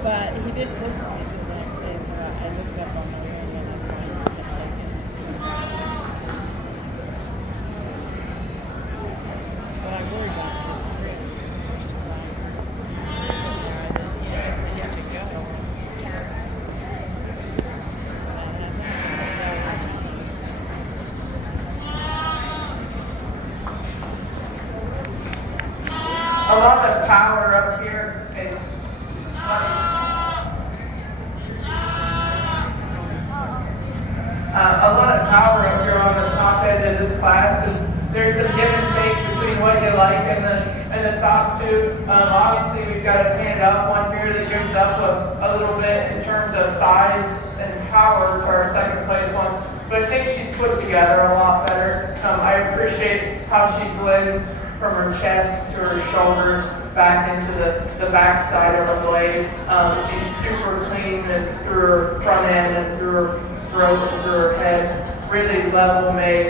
But he didn't look to me till the next day, so I looked up on my phone and I saw him but I worry about his friends because they're surprised. So I didn't, he had to go. And it hasn't happened. A lot of power up here. And a lot of power up here on the top end of this class, and there's some give and take between what you like and the top two. Obviously, we've got a hand up one here that gives up a little bit in terms of size and power to our second place one, but I think she's put together a lot better. I appreciate how she blends from her chest to her shoulders back into the back side of her blade. She's super clean and through her front end and through her throat and through her head. Really level made.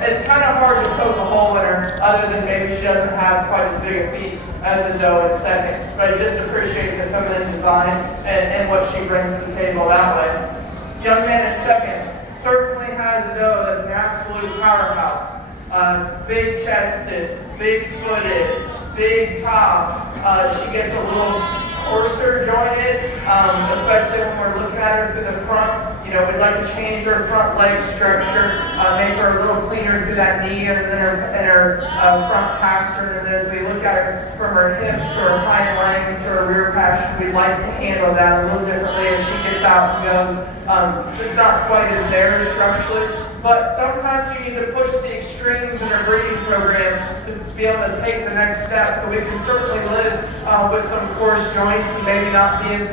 It's kind of hard to poke a hole in her, other than maybe she doesn't have quite as big a feet as the doe in second. But I just appreciate the feminine design and what she brings to the table that way. Young man in second certainly has a doe that's an absolute powerhouse. Big chested, big footed, big top. She gets a little coarser jointed, especially when we're looking at her through the front. We'd like to change her front leg structure, make her a little cleaner through that knee and then her front pastern. And then as we look at her from her hips to her hind leg to her rear pastern, we'd like to handle that a little differently as she gets out and goes. Just not quite as there structurally. But sometimes you need to push the extremes in our breeding program to be able to take the next step. So we can certainly live with some coarse joints and maybe not being,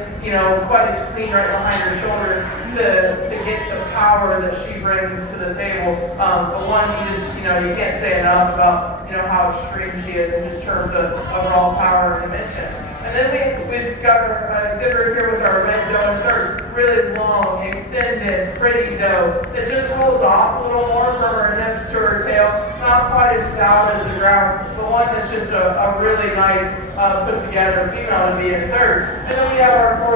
quite as clean right behind her shoulder to get the power that she brings to the table. But one, you can't say enough about, how extreme she is in just terms of overall power and dimension. And then we've got our exhibitor here with our red doe in third. Really long, extended, pretty doe that just holds off a little more from her hips to her tail. Not quite as stout as the ground, but one that's just a really nice put together female to be in third. And then we have our